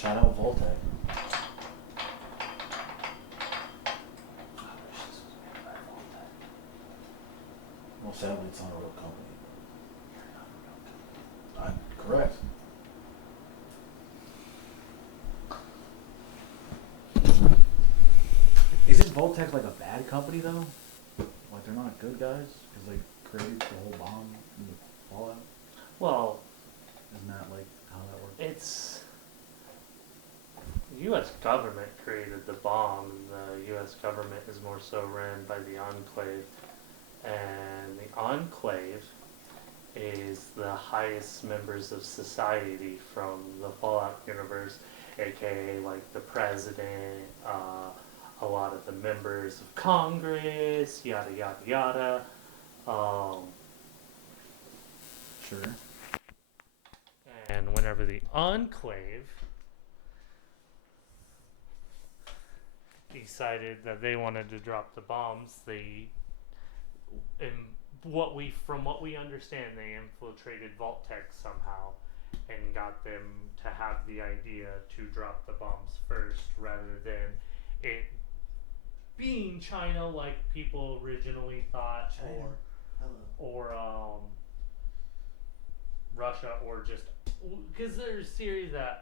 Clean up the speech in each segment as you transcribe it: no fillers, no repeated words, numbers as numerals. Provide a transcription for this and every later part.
Shout out Voltec. Well, sadly, it's not a real company. I'm correct. Isn't Voltec like a bad company though? Like they're not good guys because they created the whole bomb in the Fallout. Well, Isn't that like how that works? it's the U.S. government created the bomb, and the U.S. government is more so ran by the Enclave, and the Enclave is the highest members of society from the Fallout universe, aka like the president, a lot of the members of Congress, yada yada yada. Sure. And whenever the Enclave decided that they wanted to drop the bombs, from what we understand, they infiltrated Vault-Tec somehow and got them to have the idea to drop the bombs first, rather than it being China like people originally thought, China. or Russia, or just because there's theories that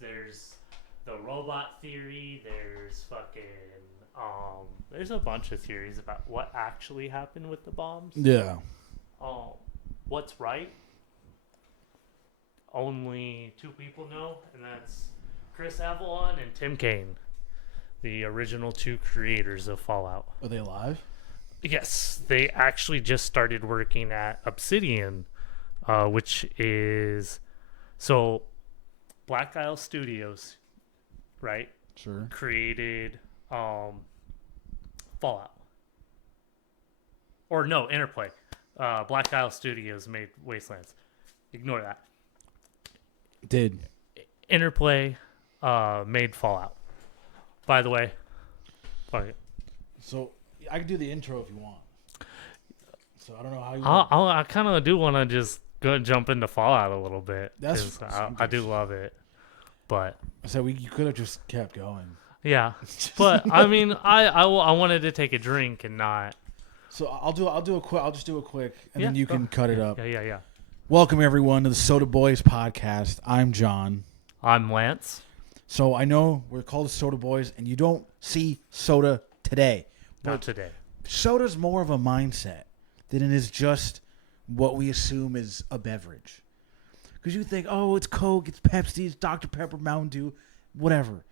there's the robot theory, there's fucking there's a bunch of theories about what actually happened with the bombs. Yeah. What's right? Only two people know, and that's Chris Avalon and Tim Kaine, the original two creators of Fallout. Are they alive? Yes, they actually just started working at Obsidian, which is so Black Isle Studios, right? Sure. Created Fallout. Or no, Interplay. Black Isle Studios made Wastelands. Ignore that. Did. Interplay made Fallout. By the way, fuck it. So I can do the intro if you want. So I don't know how you. I kind of do want to just go jump into Fallout a little bit. That's. I do love it, but So you could have just kept going. yeah. But I mean, I wanted to take a drink and not. So I'll just do a quick, and then Yeah, you go. can cut it up. Yeah. Welcome everyone to the Soda Boys podcast. I'm John. I'm Lance. So I know we're called the Soda Boys, and you don't see soda today. Not today. Soda's more of a mindset than it is just what we assume is a beverage. Because you think, oh, it's Coke, it's Pepsi, it's Dr. Pepper, Mountain Dew, whatever.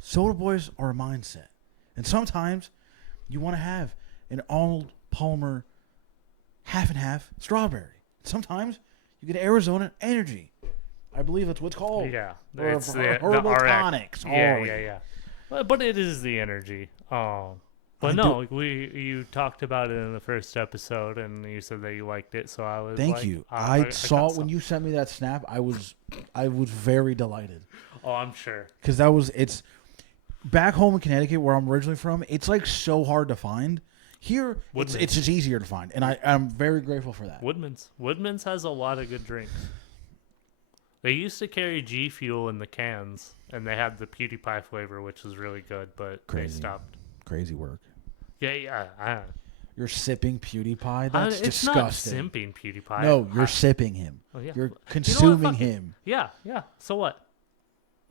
Soda Boys are a mindset. And sometimes you want to have an Arnold Palmer half and half strawberry. Sometimes you get Arizona Energy. I believe that's what's called. Yeah, Or it's herbal RX. tonic. Sorry. Yeah. But it is the energy. But you talked about it in the first episode, and you said that you liked it. So I was Thank like, you. I saw got it when some. you sent me that snap. I was very delighted Oh, I'm sure. because it's back home in Connecticut where I'm originally from. It's like so hard to find. Here, Woodman's. it's just easier to find, and I'm very grateful for that. Woodman's has a lot of good drinks. They used to carry G Fuel in the cans, and they had the PewDiePie flavor, which was really good, but they Crazy. stopped. Crazy work. Yeah. You're sipping PewDiePie. That's It's disgusting. not simping PewDiePie. No, you're sipping him. Oh, yeah. You're You know what? consuming Fuck it. him. Yeah. So what?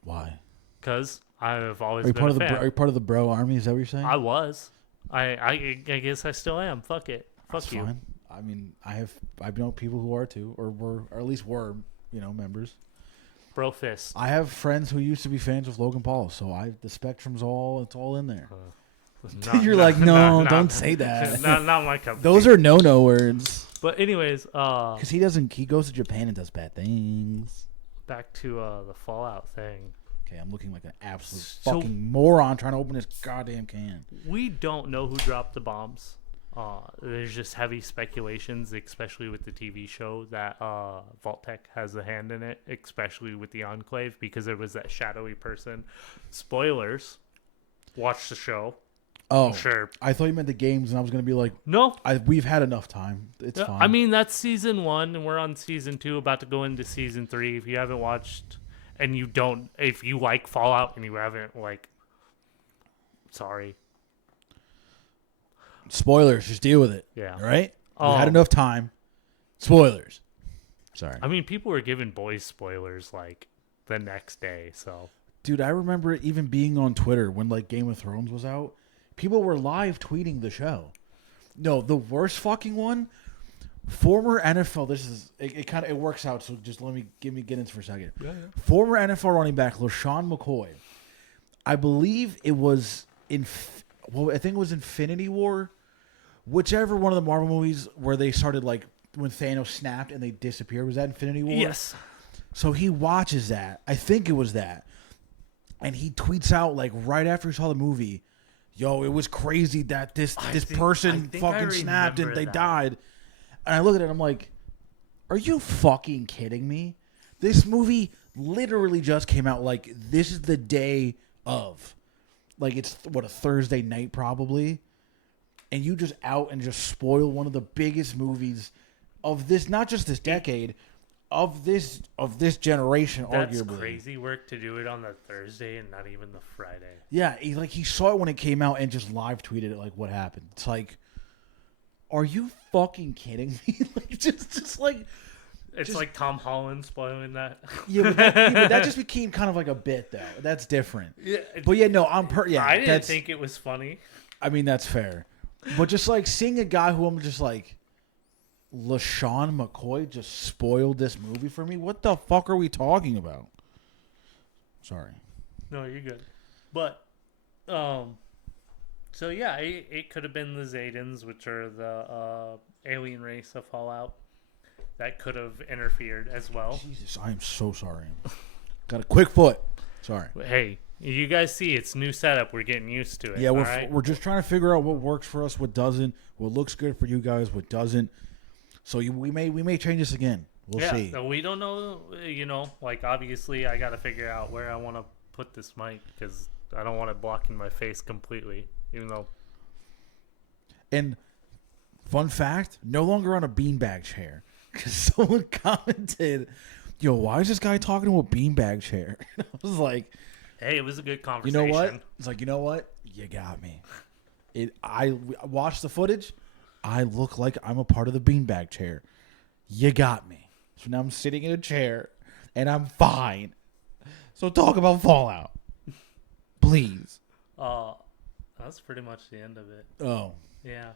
Why? Because I've always Are you been part a of the fan. are you part of the bro army? Is that what you're saying? I was. I guess I still am. Fuck it. Fuck That's you. fine. I mean, I've known people who are too, or at least were, members. Bro fist. I have friends who used to be fans of Logan Paul, so the spectrum's it's all in there. You're like, no, don't say that. Not my cup. Those are no words. But anyways, Because he goes to Japan and does bad things. back to the Fallout thing. Okay, I'm looking like an absolute So- fucking moron trying to open this goddamn can. We don't know who dropped the bombs. There's just heavy speculations, especially with the TV show, that Vault-Tec has a hand in it, especially with the Enclave, because it was that shadowy person. Spoilers. Watch the show. Oh, I'm sure. I thought you meant the games, and I was gonna be like, No. we've had enough time. It's fine. I mean, that's season 1, and we're on season 2, about to go into season 3. If you haven't watched and you don't, if you like Fallout and you haven't, like, sorry. Spoilers, just deal with it. Yeah. All right? We had enough time. Spoilers. Sorry. I mean, people were giving boys spoilers, like, the next day, so. Dude, I remember it even being on Twitter when, like, Game of Thrones was out. People were live tweeting the show. No, the worst fucking one, former NFL, this is, it kind of, it works out, so just let me get into for a second. Yeah. Former NFL running back LaShawn McCoy, I believe it was I think it was Infinity War, whichever one of the Marvel movies where they started, like, when Thanos snapped and they disappeared. Was that Infinity War? Yes. So he watches that. I think it was that. And he tweets out, like, right after he saw the movie, yo, it was crazy that this person fucking snapped and they died. And I look at it and I'm like, are you fucking kidding me? This movie literally just came out. Like, this is the day of. Like, it's, what, a Thursday night probably? And you just out and just spoil one of the biggest movies of this, not just this decade, of this generation, That's arguably. crazy work to do it on the Thursday and not even the Friday. Yeah, he saw it when it came out and just live tweeted it, like, what happened. It's like, are you fucking kidding me? Like, just like... It's like Tom Holland spoiling that. Yeah, but that just became kind of like a bit, though. That's different. Yeah, but yeah, no, yeah, I didn't think it was funny. I mean, that's fair. But just like seeing a guy who I'm just like, LaShawn McCoy just spoiled this movie for me. What the fuck are we talking about? Sorry. No, you're good. But, so yeah, it could have been the Zedans, which are the alien race of Fallout, that could have interfered as well. Jesus, I am so sorry. Got a quick foot. Sorry. Hey, you guys see, it's new setup. We're getting used to it. Yeah, right? we're just trying to figure out what works for us, what doesn't, what looks good for you guys, what doesn't. So we may change this again. We'll see. So we don't know. Like, obviously, I got to figure out where I want to put this mic because I don't want it blocking my face completely. Even though. And fun fact, no longer on a beanbag chair. Because someone commented, yo, why is this guy talking to a beanbag chair? And I was like, hey, it was a good conversation. You know what? It's like, you know what? You got me. I watched the footage. I look like I'm a part of the beanbag chair. You got me. So now I'm sitting in a chair, and I'm fine. So talk about Fallout. Please. That's pretty much the end of it. Oh. Yeah.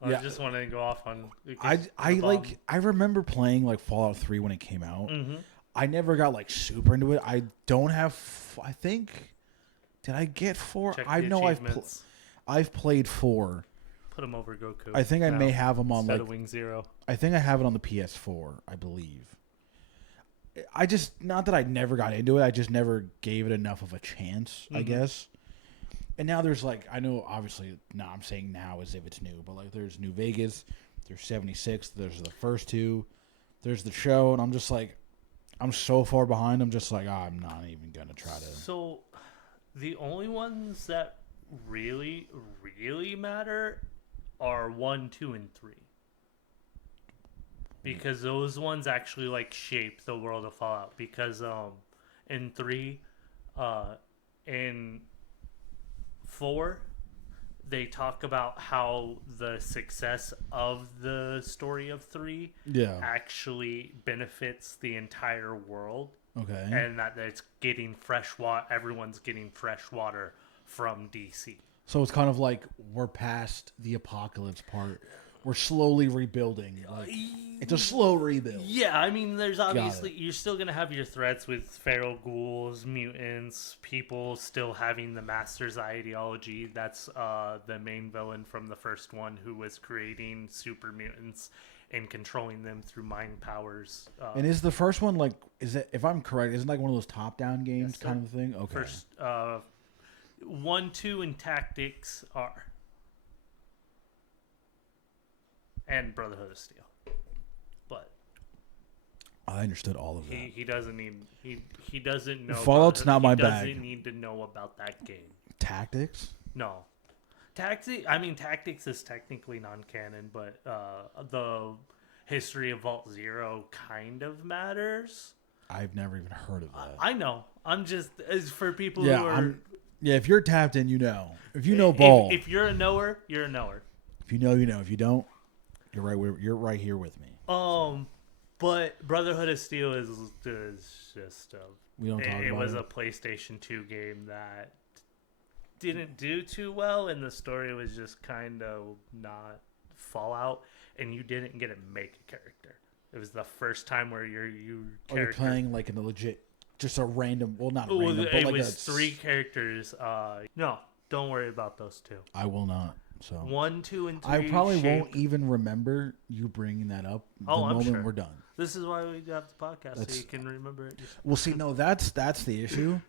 I just wanted to go off on. I remember playing like Fallout 3 when it came out. Mm-hmm. I never got like super into it. I don't have. I think. Did I get 4? I know I've played 4. Put them over Goku. I think I may have them on instead of Wing Zero. I think I have it on the PS4. I believe. I just not that I never got into it. I just never gave it enough of a chance. I guess. And now there's like, I know obviously, I'm saying now as if it's new, but like there's New Vegas, there's 76, there's the first 2, there's the show, and I'm just like, I'm so far behind, I'm just like, I'm not even going to try to. So, the only ones that really, really matter are 1, 2, and 3. Because those ones actually like shape the world of Fallout. Because in 3, in 4, they talk about how the success of the story of 3 actually benefits the entire world. Okay. And that it's getting fresh water. Everyone's getting fresh water from DC. So it's kind of like we're past the apocalypse part. We're slowly rebuilding. Like, it's a slow rebuild. Yeah, I mean, there's obviously, you're still going to have your threats with feral ghouls, mutants, people still having the Master's ideology. That's the main villain from the first one, who was creating super mutants and controlling them through mind powers. And is the first one like, is it, if I'm correct, isn't it like one of those top-down games kind of thing? Okay. First, 1, 2, and Tactics are. And Brotherhood of Steel, but I understood all of that. He doesn't need he doesn't know. Fallout's not my bag. He doesn't need to know about that game. Tactics? No, Tactics is technically non-canon, but the history of Vault Zero kind of matters. I've never even heard of that. I know. I'm just as for people Yeah, who are. if you're tapped in, you know. If you know ball, If you're a knower, you're a knower. if you know, you know. If you don't, you're right. You're right here with me. But Brotherhood of Steel is just We don't talk about it. It was a PlayStation 2 game that didn't do too well, and the story was just kind of not Fallout, and you didn't get to make a character. It was the first time where you're playing like in a legit, just a random. Well, not Well, random. it But like was 3 characters. No, don't worry about those 2. I will not. So 1, 2, and 3. I probably won't even remember you bringing that up the I'm moment sure. we're done. This is why we have the podcast, so you can remember it. Well, see, no, that's the issue.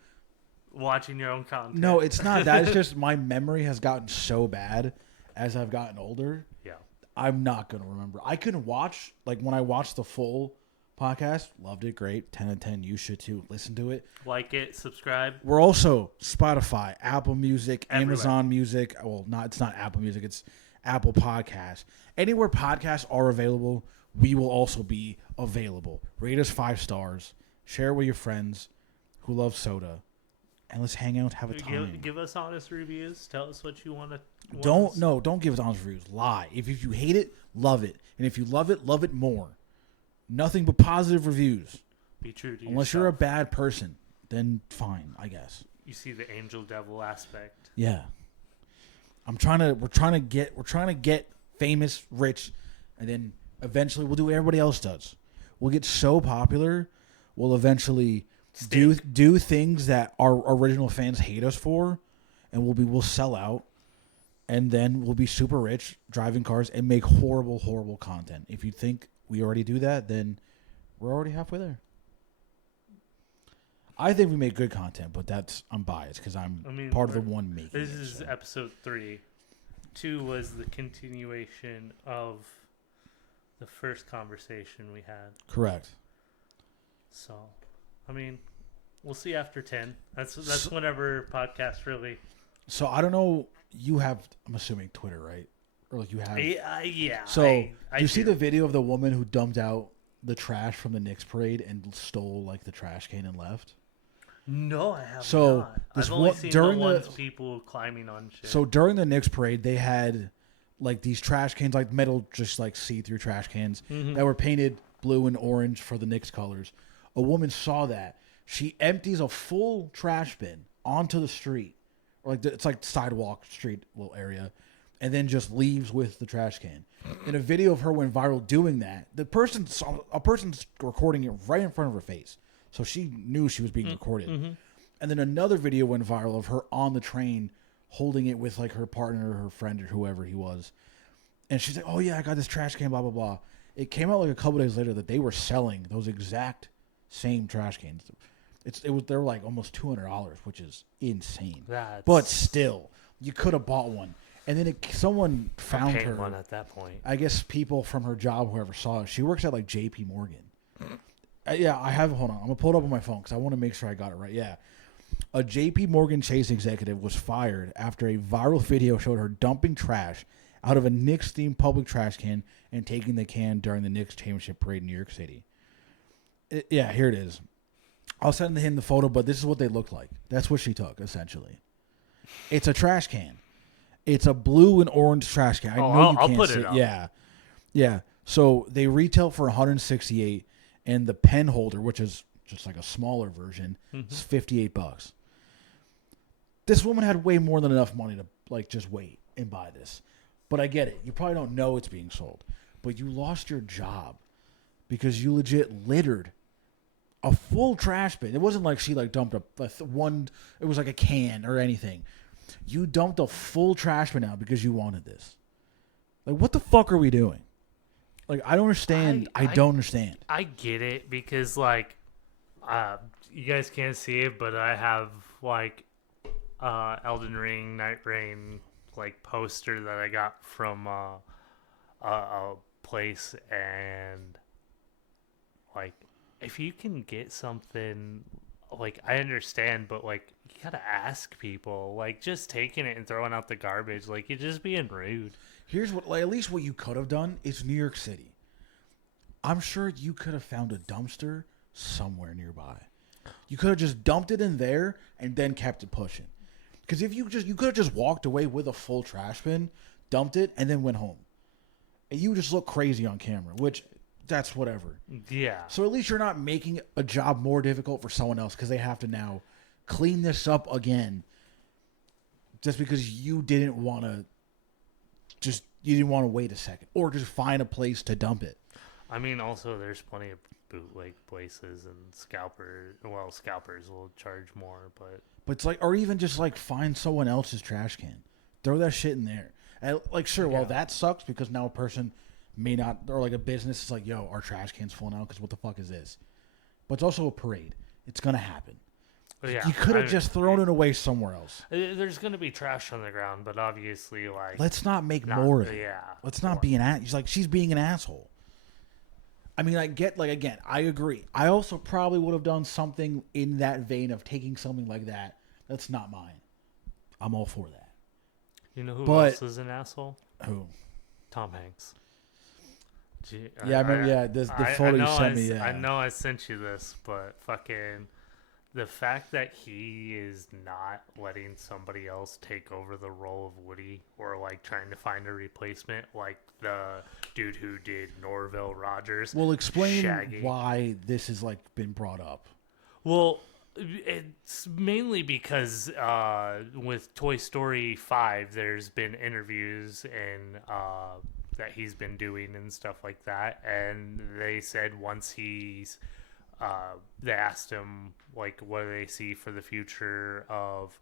Watching your own content. No, it's not that. It's just my memory has gotten so bad as I've gotten older. Yeah. I'm not going to remember. I can watch, like when I watched the full podcast, loved it, great, 10 out of 10. You should too. Listen to it. Like it, subscribe. We're also Spotify, Apple Music, Everywhere. Amazon Music. Well, it's not Apple Music. It's Apple Podcasts. Anywhere podcasts are available, we will also be available. Rate us 5 stars. Share it with your friends who love soda. And let's hang out, have a time. Give us honest reviews. Tell us what you want to. Don't give us honest reviews. Lie. If you hate it, love it. And if you love it more. Nothing but positive reviews. Be true to Unless yourself. you're a bad person, then fine, I guess. You see the angel devil aspect. Yeah. We're trying to get famous, rich, and then eventually we'll do what everybody else does. We'll get so popular, we'll eventually do things that our original fans hate us for, and we'll sell out, and then we'll be super rich, driving cars, and make horrible content. If you think we already do that, then we're already halfway there. I think we make good content, but I'm biased because I'm part of the one making This it, is so. episode 3. 2 was the continuation of the first conversation we had. Correct. So, I mean, we'll see after 10. That's whenever podcast really. So I don't know. You have, I'm assuming, Twitter, right? Or like you have. Yeah. So I you see do. the video of the woman who dumped out the trash from the Knicks parade and stole like the trash can and left? No, I have So, not. this I've only one- seen during the the- ones people climbing on shit. So during the Knicks parade, they had like these trash cans, like metal, just like see-through trash cans that were painted blue and orange for the Knicks colors. A woman saw that. She empties a full trash bin onto the street, or like it's like sidewalk street little area, and then just leaves with the trash can. And a video of her went viral doing that. A person's recording it right in front of her face, so she knew she was being recorded. And then another video went viral of her on the train holding it with like her partner or her friend or whoever he was. And she's like, oh yeah, I got this trash can, blah, blah, blah. It came out like a couple days later that they were selling those exact same trash cans. They were like almost $200, which is insane. But still, you could have bought one. And then someone found her. one at that point. I guess people from her job, whoever saw it. She works at like J.P. Morgan. Yeah, I have. Hold on, I'm gonna pull it up on my phone because I want to make sure I got it right. Yeah, a J.P. Morgan Chase executive was fired after a viral video showed her dumping trash out of a Knicks-themed public trash can and taking the can during the Knicks championship parade in New York City. Yeah, here it is. I'll send him the photo, but this is what they look like. That's what she took, essentially. It's a trash can. It's a blue and orange trash can. I know you I'll can't put see it up. Yeah. So they retail for $168, and the pen holder, which is just like a smaller version, is $58. This woman had way more than enough money to like just wait and buy this. But I get it. You probably don't know it's being sold, but you lost your job because you legit littered a full trash bin. It wasn't like she like dumped one. It was like a can or anything. You dumped a full trash bin out because you wanted this. Like, what the fuck are we doing? Like, I don't understand. I don't understand. I get it because, like, you guys can't see it, but I have, like, Elden Ring, Night Rain, like, poster that I got from a place, and, like, if you can get something, like, I understand, but, like, you gotta ask people. Like, just taking it and throwing out the garbage, like, you're just being rude. Here's what, like, at least what you could have done is New York City. I'm sure you could have found a dumpster somewhere nearby. You could have just dumped it in there and then kept it pushing. Because if you could have just walked away with a full trash bin, dumped it, and then went home. And you just look crazy on camera, which that's whatever. Yeah. So at least you're not making a job more difficult for someone else because they have to now clean this up again just because you didn't want to wait a second or just find a place to dump it. I mean, also there's plenty of bootleg places and scalpers will charge more, but it's like, or even just like find someone else's trash can, throw that shit in there. And like, sure, well, that sucks because now a person may not, or like a business is like, yo, our trash can's full now because what the fuck is this? But it's also a parade. It's gonna happen. yeah, You could have just thrown it away somewhere else. There's gonna be trash on the ground, but obviously, like, Let's not make more of it. Yeah, Let's not be an ass. She's being an asshole. I mean, I get, like, again, I agree. I also probably would have done something in that vein of taking something like that. That's not mine. I'm all for that. You know who else is an asshole? Who? Tom Hanks. I remember. Yeah, the photo you sent me. Yeah. I know I sent you this, but fucking the fact that he is not letting somebody else take over the role of Woody, or like trying to find a replacement, like the dude who did Norville Rogers. Well, explain Shaggy. why this has like been brought up. Well, it's mainly because with Toy Story 5, there's been interviews and that he's been doing and stuff like that, and they said once he's they asked him like what do they see for the future of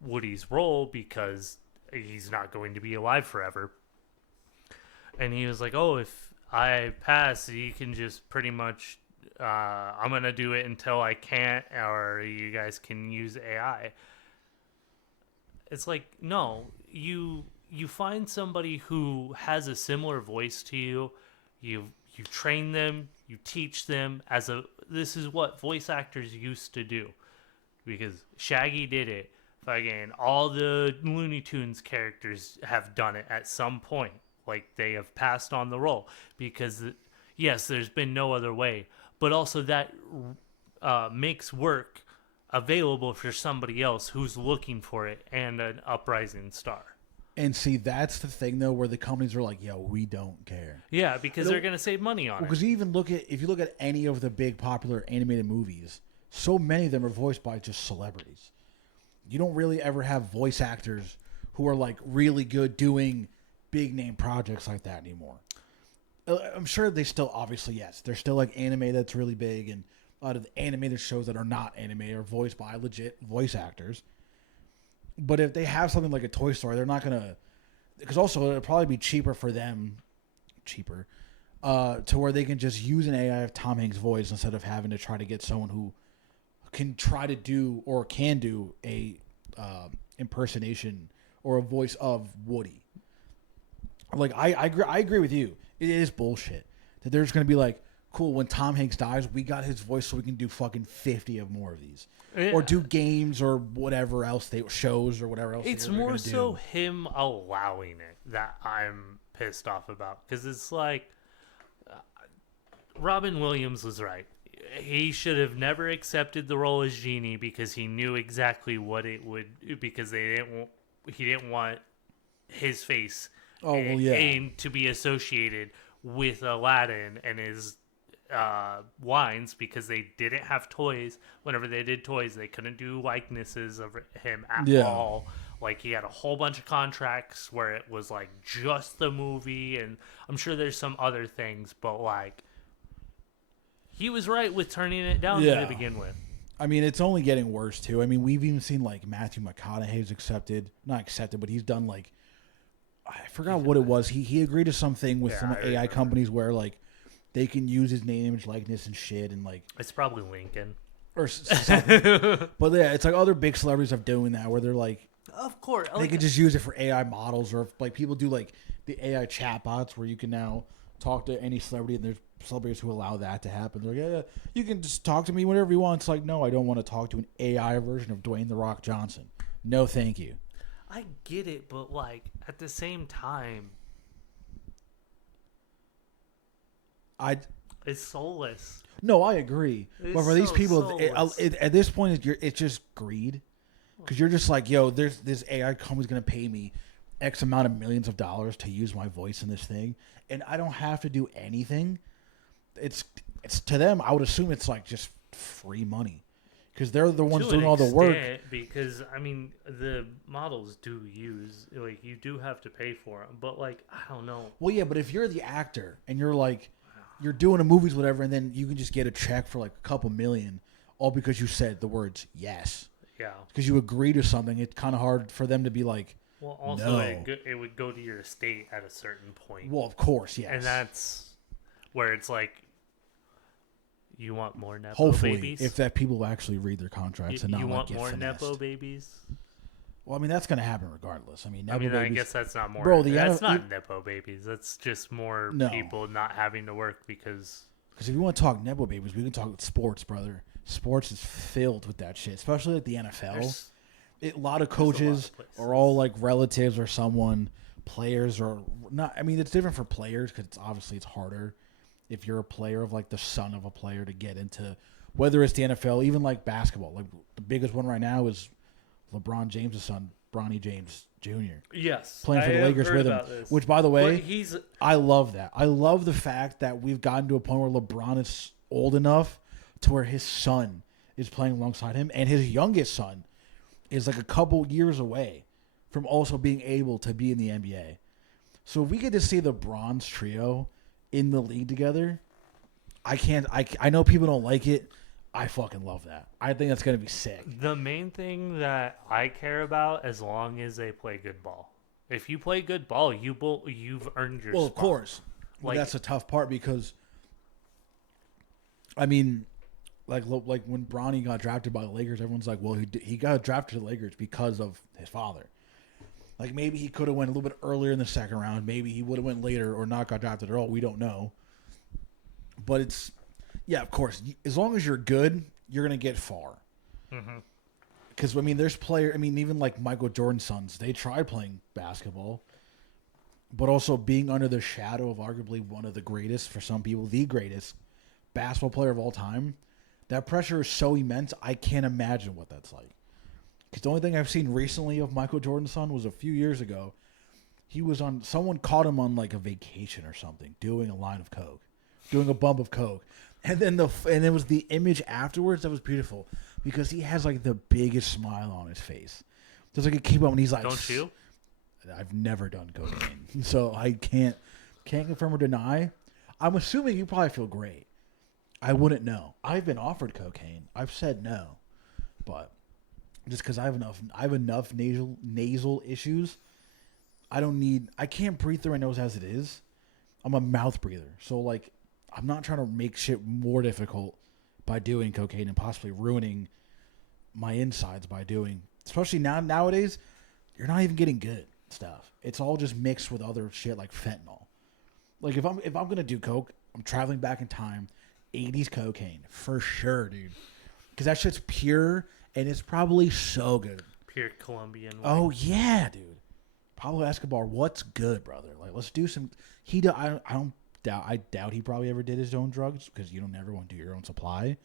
Woody's role, because he's not going to be alive forever, and he was like, oh, if I pass, you can just pretty much I'm gonna do it until I can't, or you guys can use AI. It's like, no, you find somebody who has a similar voice to you. You train them, you teach them this is what voice actors used to do, because Shaggy did it. Fucking all the Looney Tunes characters have done it at some point. Like, they have passed on the role because yes, there's been no other way. But also that makes work available for somebody else who's looking for it and an uprising star. And see, that's the thing, though, where the companies are like, yo, we don't care. Yeah, because they're going to save money on it. Because if you look at any of the big popular animated movies, so many of them are voiced by just celebrities. You don't really ever have voice actors who are like really good doing big name projects like that anymore. I'm sure they still, obviously, yes. There's still like anime that's really big, and a lot of the animated shows that are not anime are voiced by legit voice actors. But if they have something like a Toy Story, they're not going to... Because also, it'll probably be cheaper for them, to where they can just use an AI of Tom Hanks' voice instead of having to try to get someone who can try to do or can do a impersonation or a voice of Woody. Like, I agree with you. It is bullshit that they're just going to be like, cool, when Tom Hanks dies, we got his voice so we can do fucking 50 of more of these. Yeah. Or do games or whatever else, shows or whatever else. It's more so him allowing it that I'm pissed off about. Because it's like, Robin Williams was right. He should have never accepted the role as Genie because he knew exactly what it would, because he didn't want his face to be associated with Aladdin and his lines, because they didn't have toys. Whenever they did toys, they couldn't do likenesses of him at all. Like, he had a whole bunch of contracts where it was like just the movie, and I'm sure there's some other things, but like, he was right with turning it down to begin with. I mean, it's only getting worse too. I mean, we've even seen like Matthew McConaughey's not accepted, but he's done like, I forgot what it was. He agreed to something with some AI companies where like they can use his name, image, likeness, and shit, and like it's probably Lincoln or something. But yeah, it's like other big celebrities have doing that where they're like, of course, they can just use it for AI models, or if, like, people do like the AI chatbots where you can now talk to any celebrity, and there's celebrities who allow that to happen. They're like, yeah, you can just talk to me whenever you want. It's like, no, I don't want to talk to an AI version of Dwayne "The Rock" Johnson. No, thank you. I get it, but like at the same time, It's soulless. No, I agree. It's But for these so people, soulless. at this point, it's just greed. Because you're just like, yo, there's this AI company's gonna pay me X amount of millions of dollars to use my voice in this thing, and I don't have to do anything. It's to them. I would assume it's like just free money, because they're the ones To doing an all the work. extent, because I mean the models do use, like, you do have to pay for them, but like I don't know. Well, yeah, but if you're the actor and you're like, you're doing the movies, whatever, and then you can just get a check for like a couple million, all because you said the words yes, Yeah. because you agree to something. It's kind of hard for them to be like, Well, also No. it would go to your estate at a certain point, well, of course, yes. and that's where it's like, you want more nepo Hopefully, babies. if that people actually read their contracts and not you like want get more finessed. nepo babies. Well, I mean that's gonna happen regardless. I mean, I nepo mean, I babies- guess that's not more. Bro, That's not nepo babies. That's just more No. people not having to work because. Because if you want to talk nepo babies, we can talk sports, brother. Sports is filled with that shit, especially like the NFL. There's- A lot of there's a lot of coaches places. are all like relatives or someone. Players are not. I mean, it's different for players because obviously it's harder if you're a player of like the son of a player to get into, whether it's the NFL, even like basketball. Like the biggest one right now is LeBron James' son, Bronny James Jr. Yes, playing for I the have Lakers heard with him. about this. Which, by the way, But he's I love that. I love the fact that we've gotten to a point where LeBron is old enough to where his son is playing alongside him, and his youngest son is like a couple years away from also being able to be in the NBA. So if we get to see the Bronze trio in the league together, I know people don't like it. I fucking love that. I think that's gonna be sick. the main thing that I care about, as long as they play good ball. If you play good ball, you've earned your Well, of spot. course. Like- That's a tough part because, I mean, like when Bronny got drafted by the Lakers, everyone's like, well, he got drafted to the Lakers because of his father. Like maybe he could have went a little bit earlier in the second round. Maybe he would have went later or not got drafted at all. We don't know. But it's, yeah, of course. As long as you're good, you're gonna get far. Mhm. Because I mean, there's player. I mean, even like Michael Jordan's sons, they tried playing basketball, but also being under the shadow of arguably one of the greatest, for some people, the greatest basketball player of all time. That pressure is so immense. I can't imagine what that's like. Because the only thing I've seen recently of Michael Jordan's son was a few years ago. He was on. Someone caught him on like a vacation or something, doing a line of coke, doing a bump of coke, and then it was the image afterwards that was beautiful because he has like the biggest smile on his face. Just like a keep up, and he's like, Don't you? I've never done cocaine, so I can't confirm or deny. I'm assuming you probably feel great. I wouldn't know. I've been offered cocaine. I've said no, but just because I have enough nasal issues. I can't breathe through my nose as it is. I'm a mouth breather, so like I'm not trying to make shit more difficult by doing cocaine and possibly ruining my insides by doing. Especially nowadays, you're not even getting good stuff. It's all just mixed with other shit like fentanyl. Like if I'm gonna do coke, I'm traveling back in time. 80s cocaine for sure, dude. Because that shit's pure and it's probably so good. Pure Colombian. Oh yeah, dude. Pablo Escobar, what's good, brother? Like, let's do some. I doubt he probably ever did his own drugs because you don't ever want to do your own supply.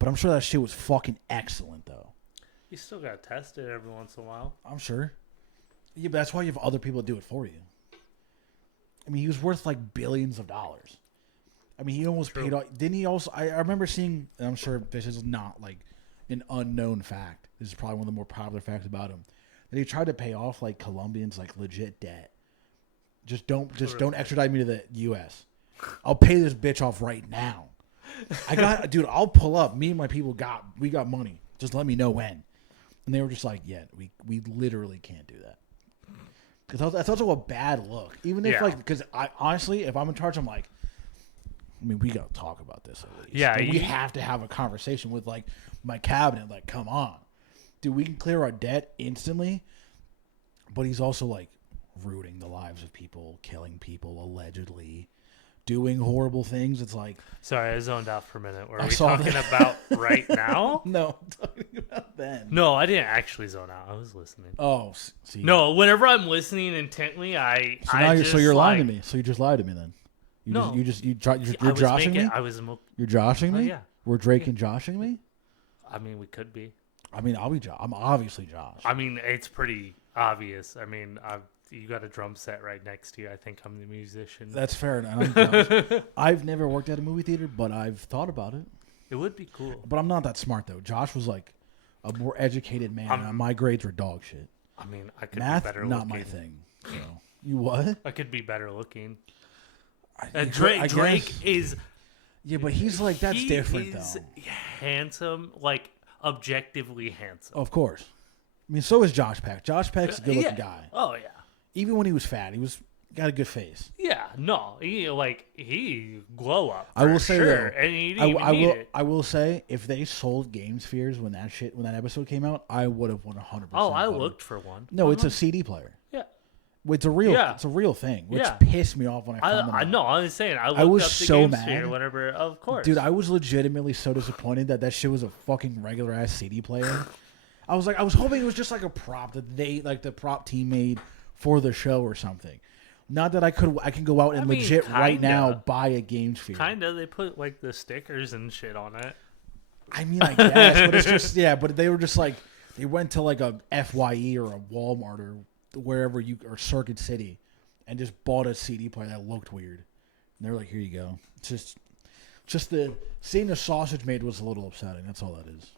But I'm sure that shit was fucking excellent, though. You still got to test it every once in a while. I'm sure. Yeah, but that's why you have other people do it for you. I mean, he was worth like billions of dollars. I mean, he almost True. paid off. Didn't he also? I remember seeing, and I'm sure this is not like an unknown fact. This is probably one of the more popular facts about him. That he tried to pay off like Colombians like legit debt. Just don't extradite me to the U.S. I'll pay this bitch off right now. Dude, I'll pull up. Me and my people got money. Just let me know when. And they were just like, yeah, we literally can't do that. Because that's also a bad look. Even if because I honestly, if I'm in charge, I'm like, I mean, we got to talk about this at least. Yeah, we have to have a conversation with like my cabinet. Like, come on, dude, we can clear our debt instantly. But he's also like ruining the lives of people, killing people allegedly, doing horrible things. It's like, Sorry, I zoned out for a minute. Were I we saw talking that. about right now? no, I'm talking about then. No, I didn't actually zone out. I was listening. Oh, see. No, whenever I'm listening intently, So now you're just lying to like- me. So you just lied to me then. No. You're joshing me. You're joshing me. Yeah. We're Drake and joshing me. I mean, we could be. I mean, I'm obviously Josh. I mean, it's pretty obvious. I mean, you got a drum set right next to you. I think I'm the musician. That's fair. And I've never worked at a movie theater, but I've thought about it. It would be cool. But I'm not that smart though. Josh was like a more educated man. And my grades were dog shit. I mean, I could Math, be better not looking. my thing. So you what? I could be better looking. Drake is. Yeah, but he's like that's different is though. Handsome, like objectively handsome. Of course. I mean, so is Josh Peck. Josh Peck's a good-looking guy. Oh yeah. Even when he was fat, he got a good face. Yeah, no, he glow up. I will say sure, though, and he didn't even need it. I will say if they sold Game Spheres when that episode came out, I would have 100%. Oh, I looked for one. No, it's a CD player. Yeah. It's a real thing, which Yeah. pissed me off when I found I out. know. I was saying I looked was up the so Game mad. Sphere, whatever. Of course, Dude, I was legitimately so disappointed that shit was a fucking regular ass CD player. I was hoping it was just like a prop that the prop team made for the show or something. Not that I can go out and legit right now buy a Game Sphere. Kinda, they put like the stickers and shit on it. I mean, I guess, but it's just but they were just like they went to like a FYE or a Walmart or wherever or Circuit City, and just bought a CD player that looked weird. And they were like, "Here you go." It's just seeing the sausage made was a little upsetting. That's all that is.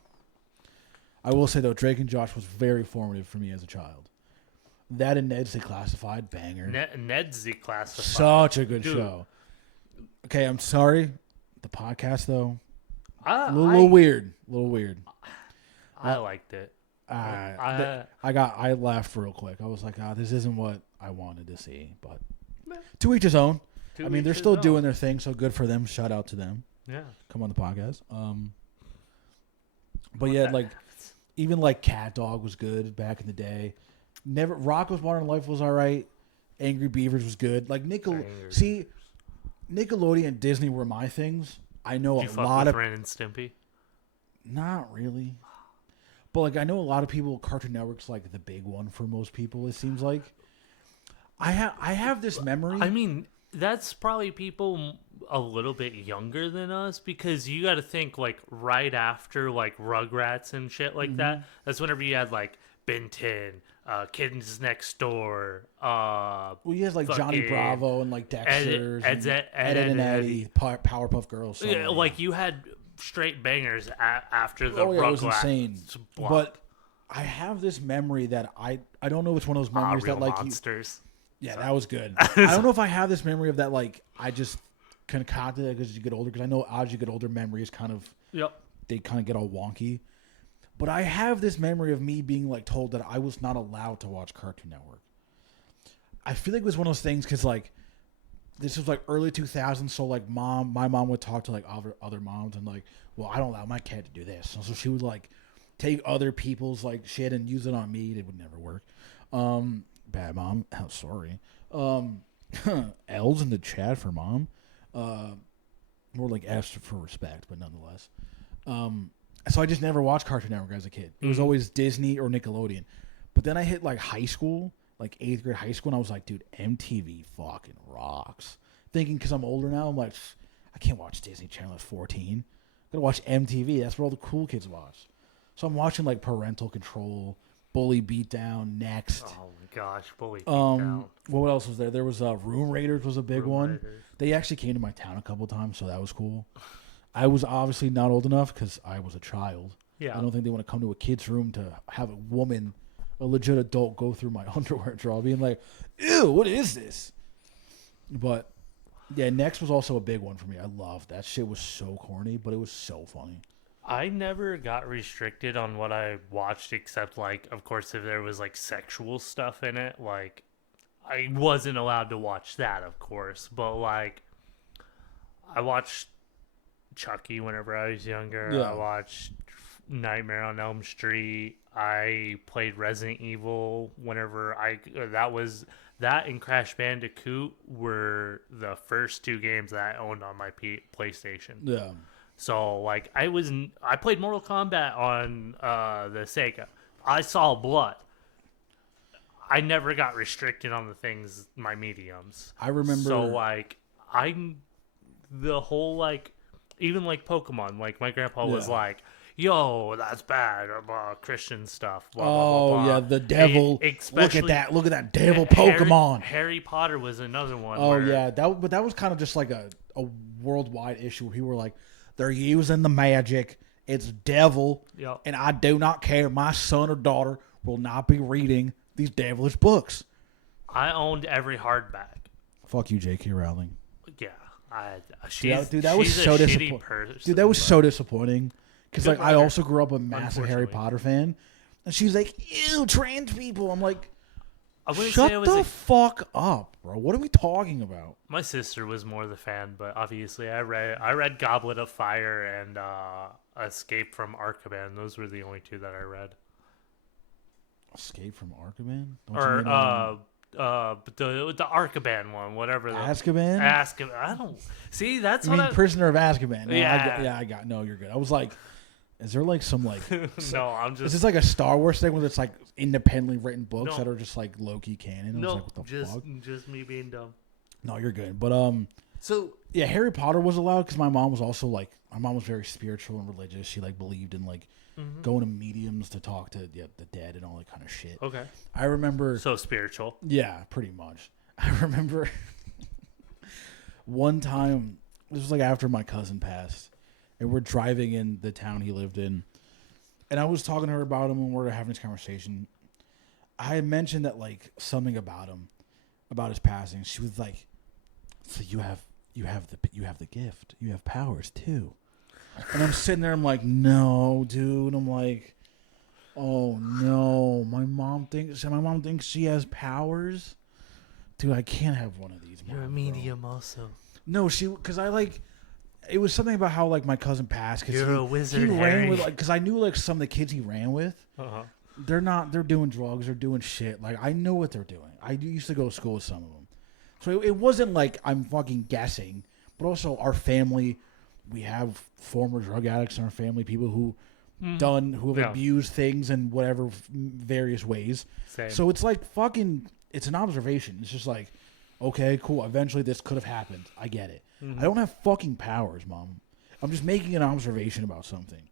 I will say though, Drake and Josh was very formative for me as a child. That and Ned's Declassified, banger. Ned's Declassified. Such a good show. Okay, I'm sorry. The podcast though, a little weird. A little weird. I liked it. I laughed real quick. I was like, this isn't what I wanted to see. But to each his own. I mean, they're still doing their thing, so good for them. Shout out to them. Yeah. Come on the podcast. But yeah, like even like Cat Dog was good back in the day. Rocko's Modern Life was all right. Angry Beavers was good. Like Nickelodeon and Disney were my things. I know Did you a lot of Ren and Stimpy. Not really. But like I know a lot of people, Cartoon Network's like the big one for most people. It seems like I have this memory. I mean, that's probably people a little bit younger than us because you got to think like right after like Rugrats and shit like that. That's whenever you had like Ben 10, Kittens Next Door. Well, you had like Johnny Bravo and like Dexter's, Ed and Eddie, Powerpuff Girls. So, yeah, like you had straight bangers after the Rugrats. It was insane. Block. But I have this memory that I don't know which one of those memories Real that like Monsters. Yeah, that was good. I don't know if I have this memory of that like I just concocted it as you get older because I know as you get older memories kind of they kind of get all wonky. But I have this memory of me being like told that I was not allowed to watch Cartoon Network. I feel like it was one of those things because like this was like early 2000s, so like my mom would talk to like other moms and like, well, I don't allow my kid to do this, and so she would like take other people's like shit and use it on me. It would never work. Bad mom. Oh, sorry. L's in the chat for mom. More like S for respect, but nonetheless. So I just never watched Cartoon Network as a kid. It was always Disney or Nickelodeon. But then I hit like high school, like 8th grade high school, and I was like, dude, MTV fucking rocks. Thinking because I'm older now, I'm like, I can't watch Disney Channel at 14. I gotta watch MTV. That's where all the cool kids watch. So I'm watching like Parental Control, Bully Beatdown, Next. Oh my gosh, Bully Beatdown. What else was there? There was Room Raiders was a big one. They actually came to my town a couple times, so that was cool. I was obviously not old enough because I was a child. Yeah. I don't think they want to come to a kid's room to have a woman, a legit adult, go through my underwear drawer, being like, ew, what is this? But, yeah, Next was also a big one for me. I loved that shit. Was so corny, but it was so funny. I never got restricted on what I watched except, like, of course, if there was, like, sexual stuff in it. Like, I wasn't allowed to watch that, of course. But, like, I watched Chucky whenever I was younger. Yeah. I watched Nightmare on Elm Street. I played Resident Evil whenever that and Crash Bandicoot were the first two games that I owned on my PlayStation. Yeah. So like I played Mortal Kombat on the Sega. I saw blood. I never got restricted on the things, my mediums. I remember. So like the whole like, even like Pokemon, like my grandpa was like, yo, that's bad, Christian stuff. Blah, blah, blah, blah. Yeah, the devil. Look at that devil Pokemon. Harry Potter was another one. Oh yeah, but that was kind of just like a worldwide issue where people were like, they're using the magic. It's devil, and I do not care. My son or daughter will not be reading these devilish books. I owned every hardback. Fuck you, J.K. Rowling. Yeah, that was so disappointing. Dude, that was so disappointing. Because like I also grew up a massive Harry Potter fan, and she's like, "Ew, trans people." I'm like, shut the fuck up, bro. What are we talking about? My sister was more the fan, but obviously I read Goblet of Fire and Escape from Azkaban. Those were the only two that I read. Escape from Azkaban? The Azkaban one, whatever. Azkaban? Azkaban. I don't see. That's what Prisoner of Azkaban. No, yeah, I got. No, you're good. I was like, is there like some like? No, I'm just. Is this like a Star Wars thing where it's like independently written books that are just like low-key canon? No, like, what the fuck? Just me being dumb. No, you're good. But so yeah, Harry Potter was allowed because my mom was also like, my mom was very spiritual and religious. She like believed in like going to mediums to talk to the dead and all that kind of shit. Okay. I remember. So spiritual. Yeah, pretty much. I remember one time, this was like after my cousin passed, and we're driving in the town he lived in, and I was talking to her about him, and we were having this conversation. I had mentioned that like something about him, about his passing. She was like, "So you have the gift. You have powers too." And I'm sitting there, I'm like, "No, dude." I'm like, "Oh no, my mom thinks she has powers." Dude, I can't have one of these. You're a medium also. No, because I like, it was something about how like my cousin passed. You're a wizard, He Harry. ran with because I knew like some of the kids he ran with. They're doing drugs, they're doing shit. Like I know what they're doing. I used to go to school with some of them, so it wasn't like I'm fucking guessing. But also our family, we have former drug addicts in our family, people who have abused things in whatever various ways. Same. So it's like fucking, it's an observation. It's just like, okay, cool. Eventually this could have happened. I get it. I don't have fucking powers, Mom. I'm just making an observation about something.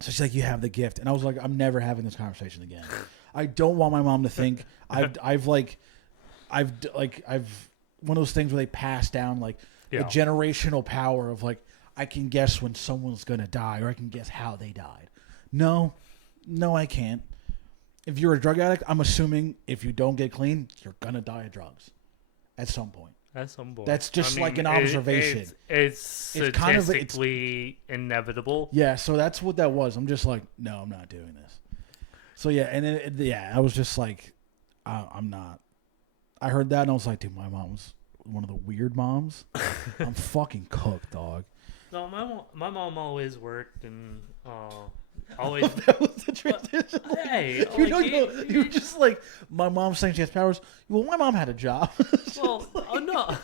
So she's like, you have the gift. And I was like, I'm never having this conversation again. I don't want my mom to think I've one of those things where they pass down like the generational power of like, I can guess when someone's going to die, or I can guess how they died. No, I can't. If you're a drug addict, I'm assuming if you don't get clean, you're going to die of drugs at some point. That's just like an observation. It's statistically inevitable. Yeah, so that's what that was. I'm just like, no, I'm not doing this. So yeah, and then I was just like, I'm not. I heard that and I was like, dude, my mom was one of the weird moms. I'm fucking cooked, dog. No, my mom always worked and always. That was the transition. Hey, you were just like, my mom's saying she has powers. Well, my mom had a job. Well, no.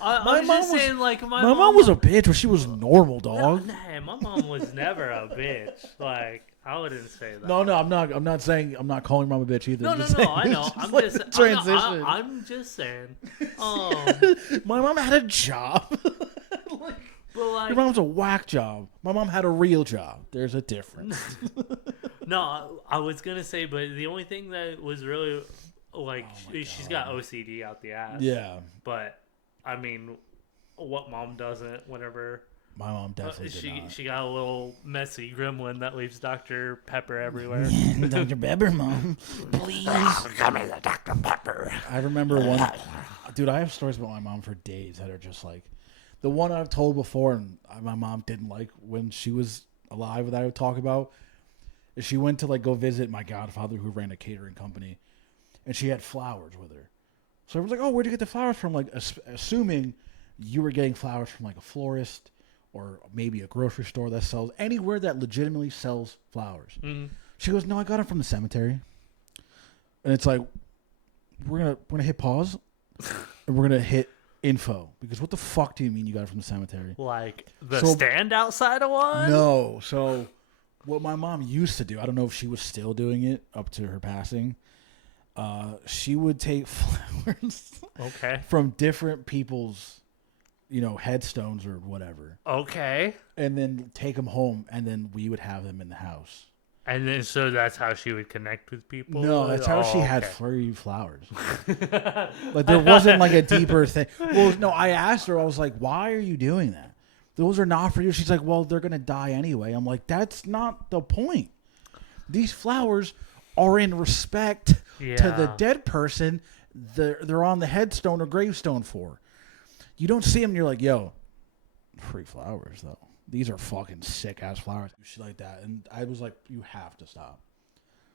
I'm just saying, like, my mom was a bitch, but she was normal, dog. Nah, my mom was never a bitch. Like, I wouldn't say that. No, I'm not saying, I'm not calling mom a bitch either. No, I know. I'm just saying. My mom had a job. Your mom's a whack job. My mom had a real job. There's a difference. No, I was gonna say, but the only thing that was really like, she's got OCD out the ass. Yeah. But I mean, what mom doesn't? Whenever my mom definitely she got a little messy gremlin that leaves Dr. Pepper everywhere. Dr. Pepper, Mom, please. Come here, Dr. Pepper. I remember one. Dude, I have stories about my mom for days that are just like. The one I've told before, and my mom didn't like when she was alive, that I would talk about, is she went to like go visit my godfather who ran a catering company, and she had flowers with her. So everyone's like, "Oh, where'd you get the flowers from?" Like assuming you were getting flowers from like a florist or maybe a grocery store that sells anywhere that legitimately sells flowers. Mm-hmm. She goes, "No, I got them from the cemetery." And it's like, we're gonna hit pause, and we're gonna hit info, because what the fuck do you mean you got it from the cemetery? Like stand outside of one? No. So what my mom used to do, I don't know if she was still doing it up to her passing. She would take flowers Okay. from different people's, headstones or whatever, Okay. and then take them home, and then we would have them in the house. And then, so that's how she would connect with people? No, that's how she had okay. free flowers. Like, there wasn't like a deeper thing. Well, no, I asked her, I was like, why are you doing that? Those are not for you. She's like, well, they're going to die anyway. I'm like, that's not the point. These flowers are in respect to the dead person they're on the headstone or gravestone for. You don't see them and you're like, yo, free flowers, though. These are fucking sick-ass flowers. Shit like that. And I was like, you have to stop.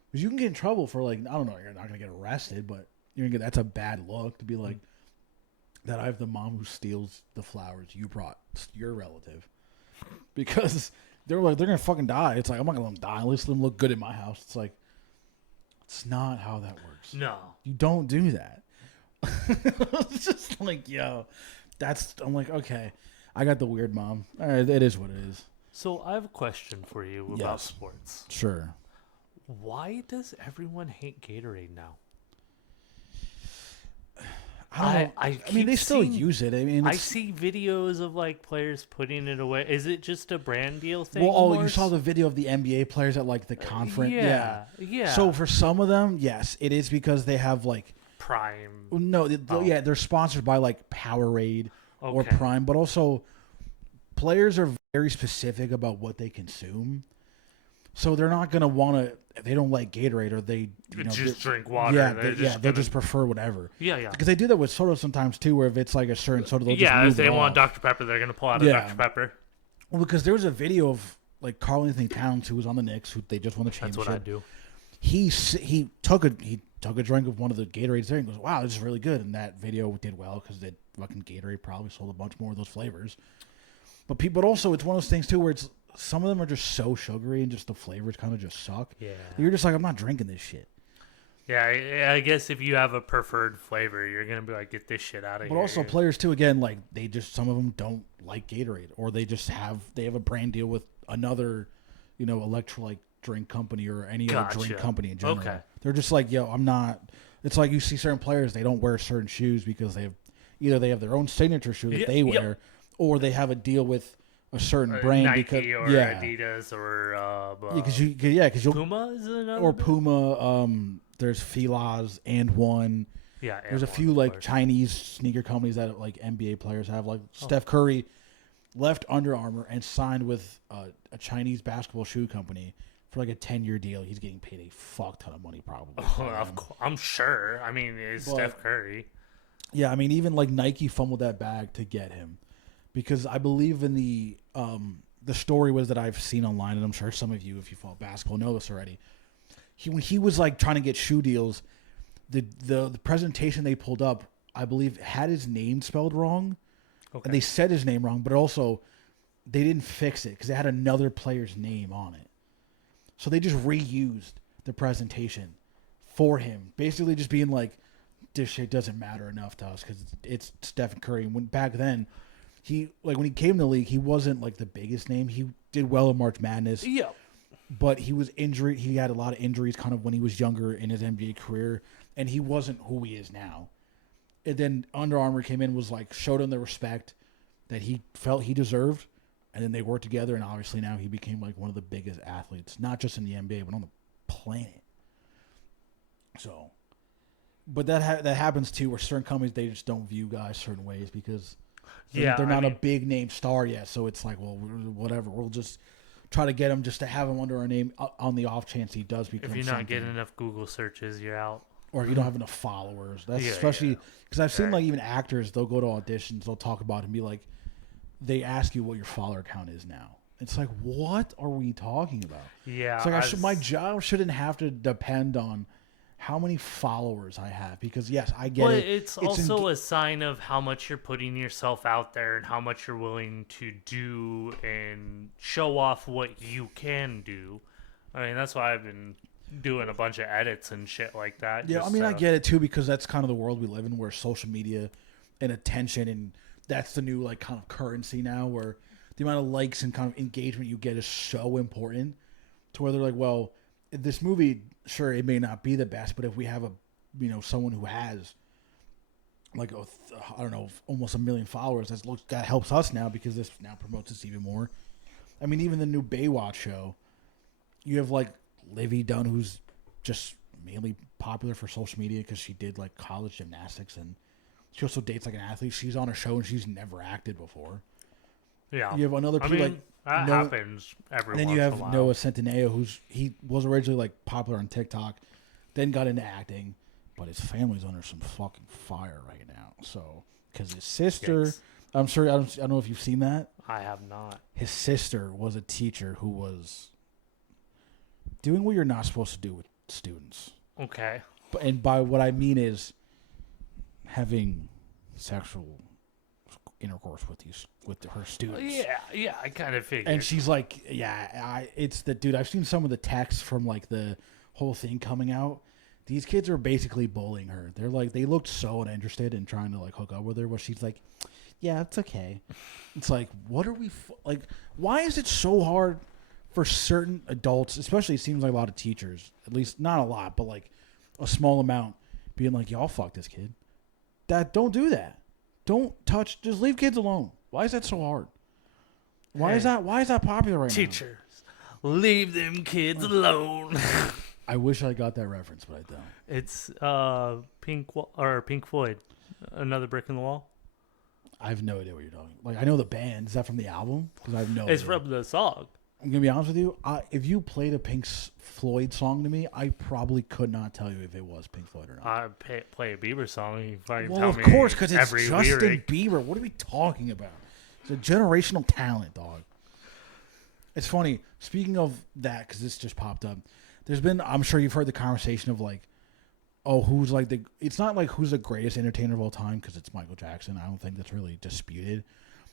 Because you can get in trouble for, like, I don't know, you're not going to get arrested, but that's a bad look to be like, that I have the mom who steals the flowers you brought your relative. Because they're like, they're going to fucking die. It's like, I'm not going to let them die. At least let them look good in my house. It's like, it's not how that works. No. You don't do that. It's just like, yo, I'm like, okay, I got the weird mom. All right, it is what it is. So I have a question for you about sports. Sure. Why does everyone hate Gatorade now? I mean, they still use it. I mean, I see videos of like players putting it away. Is it just a brand deal thing? Well, you saw the video of the NBA players at like the conference. Yeah. So for some of them, yes, it is because they have like Prime. No, they're sponsored by like Powerade or Okay. Prime, but also players are very specific about what they consume. So they're not gonna want to. If they don't like Gatorade or they just drink water. Yeah, they'll just prefer whatever. Yeah. Because they do that with soda sometimes too, where if it's like a certain soda, they'll just Yeah, move if they it want off. Dr. Pepper, they're gonna pull out a Dr. Pepper. Well, because there was a video of like Karl Anthony Towns, who was on the Knicks, who they just won the championship. That's what I do. He took a drink of one of the Gatorades there and goes, "Wow, this is really good." And that video did well because the fucking Gatorade probably sold a bunch more of those flavors. But also it's one of those things too where it's some of them are just so sugary and just the flavors kind of just suck. Yeah. You're just like, I'm not drinking this shit. Yeah, I guess if you have a preferred flavor, you're gonna be like, get this shit out of here. But also players too, again, like some of them don't like Gatorade, or they have a brand deal with another, electrolyte drink company or any other drink company in general. Okay. They're just like, yo, I'm not. It's like you see certain players, they don't wear certain shoes because they have their own signature shoe that they wear, or they have a deal with a certain brand Nike because or Adidas or because you'll Puma is another or Puma. There's Fila's and one. Yeah, There's a few like Chinese sneaker companies that like NBA players have. Like Steph Curry left Under Armour and signed with a Chinese basketball shoe company for like a 10-year deal. He's getting paid a fuck ton of money probably. Of course, I'm sure. I mean, it's Steph Curry. Yeah, I mean, even like Nike fumbled that bag to get him because I believe in the story was that I've seen online, and I'm sure some of you, if you follow basketball, know this already. When he was like trying to get shoe deals, the presentation they pulled up, I believe, had his name spelled wrong, and they said his name wrong, but also they didn't fix it because they had another player's name on it. So they just reused the presentation for him, basically just being like, this shit doesn't matter enough to us because it's Stephen Curry. And when back then, when he came to the league, he wasn't like the biggest name. He did well in March Madness. Yeah. But he was injured. He had a lot of injuries kind of when he was younger in his NBA career, and he wasn't who he is now. And then Under Armour came in, was like, showed him the respect that he felt he deserved, and then they worked together, and obviously now he became like one of the biggest athletes, not just in the NBA, but on the planet. So, but that happens too, where certain companies, they just don't view guys certain ways because they're not a big name star yet. So it's like, well, whatever, we'll just try to get him just to have him under our name on the off chance he does become. If you're not something. getting enough Google searches, you're out. Or you don't have enough followers. That's especially because I've seen like even actors, they'll go to auditions, they'll talk about it and be like, they ask you what your follower count is now. It's like, what are we talking about? Yeah. It's like my job shouldn't have to depend on how many followers I have because yes, I get it. It's also a sign of how much you're putting yourself out there and how much you're willing to do and show off what you can do. I mean, that's why I've been doing a bunch of edits and shit like that. Yeah, I mean, I get it too because that's kind of the world we live in, where social media and attention, and that's the new like kind of currency now, where the amount of likes and kind of engagement you get is so important to where they're like, well, this movie, sure, it may not be the best, but if we have a someone who has like I don't know, almost 1 million followers. That helps us now because this now promotes us even more. I mean, even the new Baywatch show, you have like Livy Dunn, who's just mainly popular for social media because she did like college gymnastics, and she also dates like an athlete. She's on a show and she's never acted before. Yeah, You have another people like that Noah, happens every and then once you in a have while. Noah Centineo, he was originally like popular on TikTok, then got into acting, but his family's under some fucking fire right now. So because his sister, Yikes. I'm sure I don't know if you've seen that. I have not. His sister was a teacher who was doing what you're not supposed to do with students. Okay. And by what I mean is having sexual intercourse with her students. Yeah, I kind of figured. And she's like, it's the dude. I've seen some of the texts from like the whole thing coming out. These kids are basically bullying her. They're like, they looked so uninterested in trying to like hook up with her, but she's like, yeah, it's okay. It's like, what are we like? Why is it so hard for certain adults, especially it seems like a lot of teachers, at least not a lot, but like a small amount, being like, y'all fuck this kid. Don't do that. Don't touch. Just leave kids alone. Why is that so hard? Why is that popular right now? Teachers, leave them kids alone. I wish I got that reference, but I don't. It's Pink Floyd, Another Brick in the Wall. I have no idea what you're talking. Like, I know the band. Is that from the album? Because I have no. It's idea. from the song. I'm gonna be honest with you. If you played a Pink Floyd song to me, I probably could not tell you if it was Pink Floyd or not. I play a Bieber song. You fucking Well, tell of me course, because it's every Justin lyric. Bieber. What are we talking about? It's a generational talent, dog. It's funny. Speaking of that, because this just popped up, there's been, I'm sure you've heard the conversation of like, oh, who's like it's not like who's the greatest entertainer of all time, because it's Michael Jackson. I don't think that's really disputed.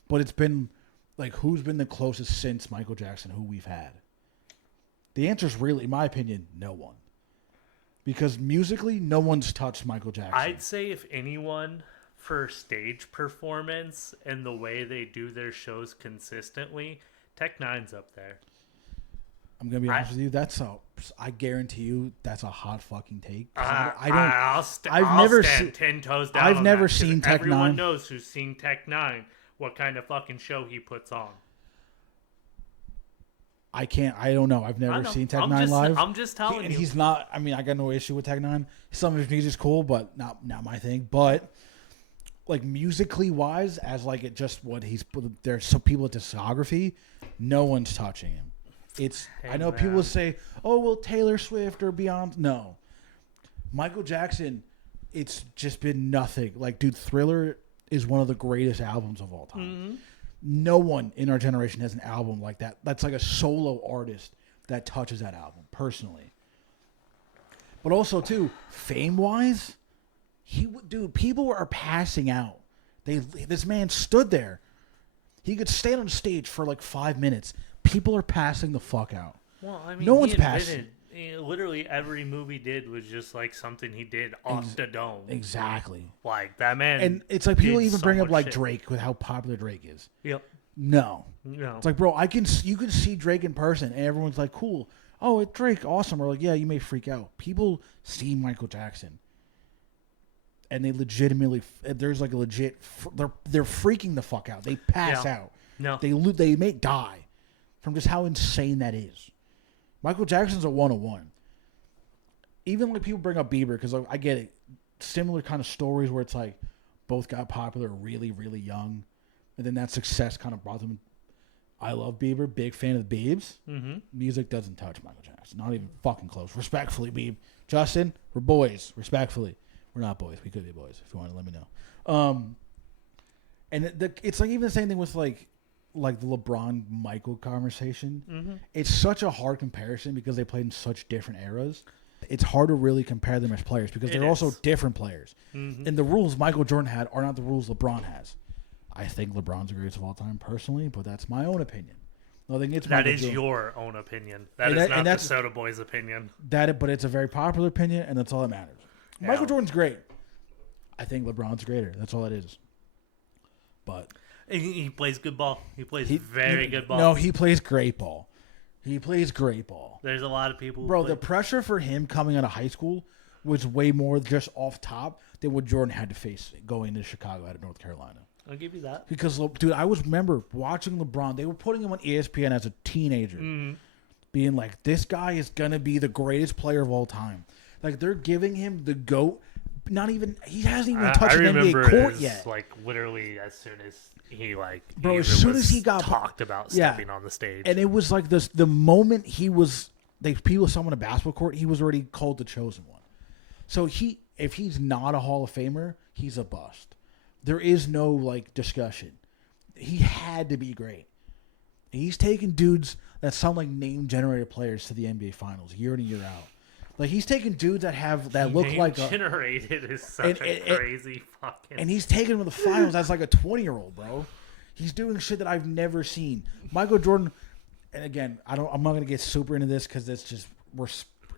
But it's been like, who's been the closest since Michael Jackson who we've had? The answer is really, in my opinion, no one. Because musically, no one's touched Michael Jackson. I'd say if anyone, for stage performance and the way they do their shows consistently, Tech Nine's up there. I'm gonna be honest with you. I guarantee you, that's a hot fucking take. 'Cause I'll never stand 10 toes down. I've on never that, 'cause seen Tech everyone Nine. knows who's seen Tech Nine, what kind of fucking show he puts on. I don't know. I've never seen Tech Nine live. I'm just telling you. He's not. I mean, I got no issue with Tech Nine. Some of his music's cool, but not my thing. But like musically wise, as like it just what he's put there's some people at discography, no one's touching him. I know people say, oh well, Taylor Swift or Beyonce. No, Michael Jackson. It's just been nothing. Like, dude, Thriller is one of the greatest albums of all time. Mm-hmm. No one in our generation has an album like that. That's like a solo artist that touches that album, personally. But also, too, fame-wise, people are passing out. This man stood there. He could stand on stage for like 5 minutes. People are passing the fuck out. Well, I mean, no one's passing. Literally every movie did was just like something he did off the dome. Exactly. Like that man. And it's like people did even so bring up much like shit. Drake with how popular Drake is. Yep. No. No. It's like, bro, you can see Drake in person, and everyone's like, cool. Oh, it's Drake, awesome. Or like, yeah, you may freak out. People see Michael Jackson, and they legitimately, there's like a legit, they're freaking the fuck out. They pass out. No. They may die from just how insane that is. Michael Jackson's a 101. Even like people bring up Bieber, because I get it. Similar kind of stories where it's like both got popular really, really young. And then that success kind of brought them. I love Bieber. Big fan of the Biebs. Mm-hmm. Music doesn't touch Michael Jackson. Not even fucking close. Respectfully, Bieb. Justin, we're boys. Respectfully. We're not boys. We could be boys if you want to let me know. And it's like even the same thing with like the LeBron-Michael conversation. Mm-hmm. It's such a hard comparison because they played in such different eras. It's hard to really compare them as players because they're also different players. Mm-hmm. And the rules Michael Jordan had are not the rules LeBron has. I think LeBron's the greatest of all time personally, but that's my own opinion. Nothing against That Michael is Jordan. your own opinion. That's not the Soda Boys' opinion. But it's a very popular opinion, and that's all that matters. Yeah. Michael Jordan's great. I think LeBron's greater. That's all it is. But he plays good ball. He plays very good ball. No, he plays great ball. He plays great ball. There's a lot of people. Bro, the pressure for him coming out of high school was way more just off top than what Jordan had to face going to Chicago out of North Carolina. I'll give you that. Because, dude, I remember watching LeBron. They were putting him on ESPN as a teenager, being like, this guy is going to be the greatest player of all time. Like, they're giving him the GOAT. Not even, he hasn't even touched an NBA court yet. Like, literally, as soon as he, like, bro, as soon as he got talked about stepping on the stage. And it was like this, the moment people saw him on a basketball court, he was already called the chosen one. So if he's not a Hall of Famer, he's a bust. There is no, like, discussion. He had to be great. He's taking dudes that sound like name-generated players to the NBA Finals year in and year out. Like, he's taking dudes that look like generated is such a crazy fucking. And he's taking them to the finals as like a 20-year-old, bro. He's doing shit that I've never seen. Michael Jordan, and again, I'm not gonna get super into this because it's just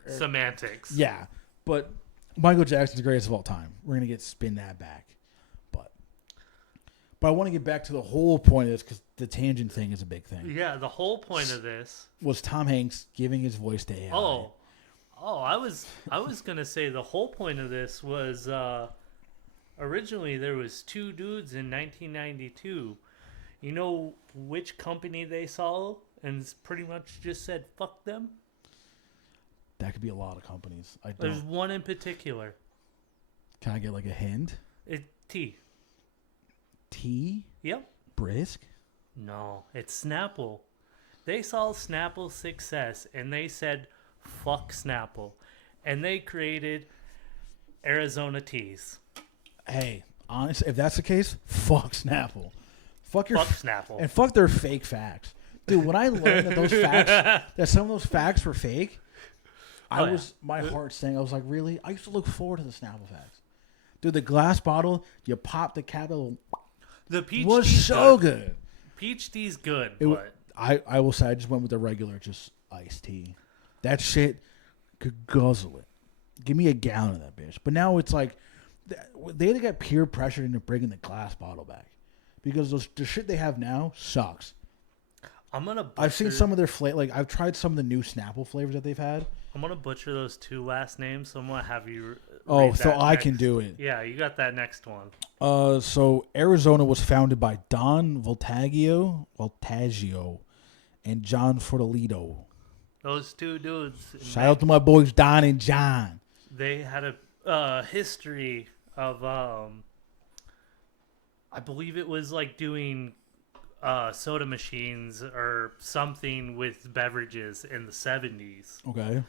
semantics. Yeah, but Michael Jackson's the greatest of all time. We're gonna spin that back, but I want to get back to the whole point of this because the tangent thing is a big thing. Yeah, the whole point of this was Tom Hanks giving his voice to AI. Oh, I was gonna say the whole point of this was originally there was two dudes in 1992. You know which company they saw and pretty much just said fuck them? That could be a lot of companies. There's one in particular. Can I get like a hint? It's T. T? Yep. Brisk? No, it's Snapple. They saw Snapple's success and they said fuck Snapple. And they created Arizona Teas. Hey, honest, if that's the case, fuck Snapple. Fuck Snapple. And fuck their fake facts. Dude, when I learned that some of those facts were fake, my heart sank. I was like, really? I used to look forward to the Snapple facts. Dude, the glass bottle, you pop the cap, the peach was so good. Peach tea's good, but I will say I just went with the regular, just iced tea. That shit could guzzle it. Give me a gallon of that bitch. But now it's like they got peer pressured into bringing the glass bottle back because the shit they have now sucks. I've seen some of their flavor. Like I've tried some of the new Snapple flavors that they've had. I'm gonna butcher those two last names, so I'm gonna have you. So I can do it. Yeah, you got that next one. So Arizona was founded by Don Voltaggio, and John Fortalito. Those two dudes. Shout out to my boys Don and John. They had a history of I believe it was like doing soda machines or something with beverages in the 70s. Okay.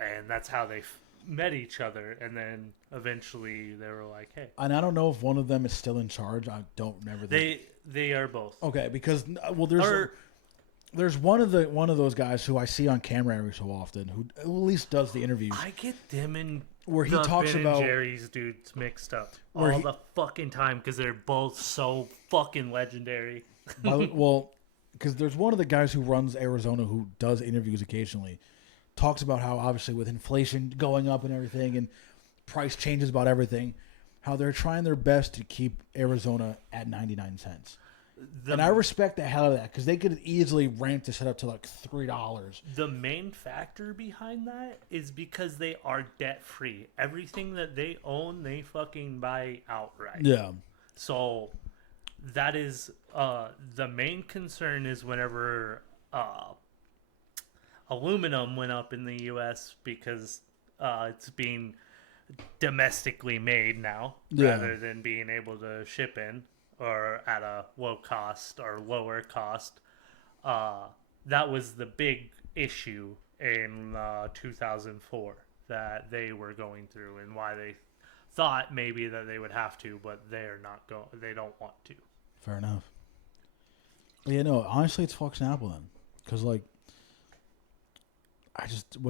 And that's how they met each other. And then eventually they were like, hey. And I don't know if one of them is still in charge. I don't remember. They are both. Okay, because there's one of those guys who I see on camera every so often who at least does the interviews. I get them and where he talks Ben about and Jerry's dudes mixed up all the fucking time because they're both so fucking legendary. Well, because there's one of the guys who runs Arizona who does interviews occasionally, talks about how obviously with inflation going up and everything and price changes about everything, how they're trying their best to keep Arizona at 99 cents. And I respect the hell out of that because they could easily ramp this up to like $3. The main factor behind that is because they are debt free. Everything that they own, they fucking buy outright. Yeah. So that is the main concern is whenever aluminum went up in the U.S. because it's being domestically made now rather than being able to ship in. Or at a low cost or lower cost. That was the big issue in 2004 that they were going through and why they thought maybe that they would have to, but they're not going. They don't want to. Fair enough. But yeah, no. Honestly, it's fuck Snapple then, because like,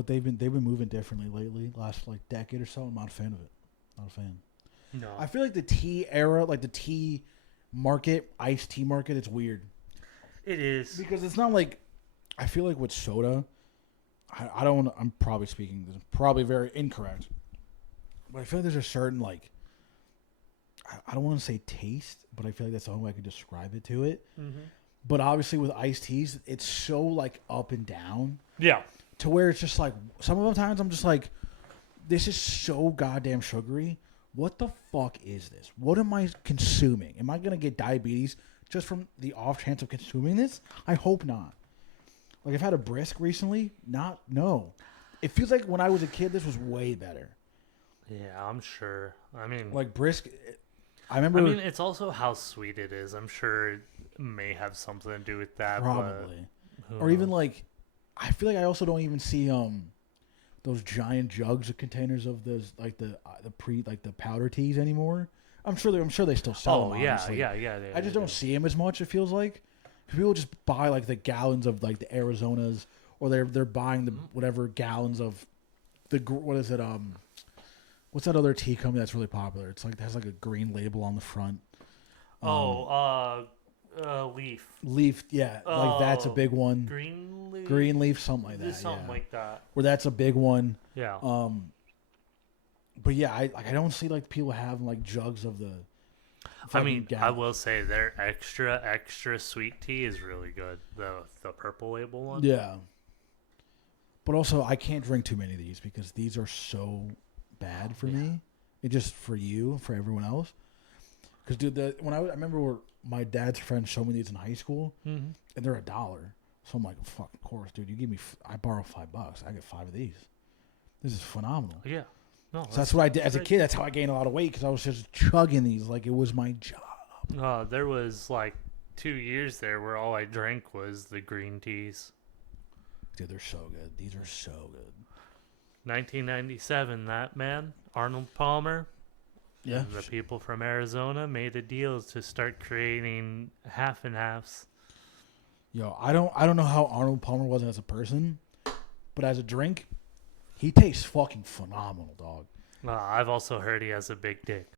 they've been moving differently lately. Last like decade or so. I'm not a fan of it. Not a fan. No. I feel like the tea era, like the tea market, iced tea market, it's weird. It is. Because it's not like, I feel like with soda, I don't, I'm probably speaking, this is probably very incorrect, but I feel like there's a certain like, I don't want to say taste, but I feel like that's the only way I could describe it to it. Mm-hmm. But obviously with iced teas, it's so like up and down. Yeah. To where it's just like, some of the times I'm just like, this is so goddamn sugary. What the fuck is this? What am I consuming? Am I gonna get diabetes just from the off chance of consuming this? I hope not. Like I've had a brisk recently. No. It feels like when I was a kid, this was way better. Yeah, I'm sure. I mean, Like brisk. I remember. I mean, it's also how sweet it is. I'm sure it may have something to do with that. Probably. But Or even like, I feel like I also don't even see those giant jugs of containers of those like the powder teas anymore. I'm sure they still sell them. yeah. Honestly. Yeah. I just don't see them as much. It feels like people just buy like the gallons of like the Arizonas, or they're buying the whatever gallons of the what is it what's that other tea company that's really popular? It's like it has like a green label on the front. Leaf. Leaf, yeah, like that's a big one. Green leaf. Green leaf, something like that. Just something yeah. like that. Where that's a big one. Yeah. But yeah, I don't see like people having like jugs of the. I mean, I will say their extra sweet tea is really good. The purple label one. Yeah. But also, I can't drink too many of these because these are so bad for me. It just for everyone else. Because dude, I remember my dad's friends showed me these in high school, and they're $1. So I'm like, fuck, of course, dude. You give me, I borrow $5. I get 5 of these. This is phenomenal. Yeah. No, So that's what I did as a kid. That's how I gained a lot of weight because I was just chugging these like it was my job. There was like 2 years there where all I drank was the green teas. Dude, they're so good. These are so good. 1997, that man, Arnold Palmer, Yeah. and the people from Arizona made a deal to start creating half and halves. Yo, I don't know how Arnold Palmer was as a person, but as a drink, he tastes fucking phenomenal, dog. I've also heard he has a big dick.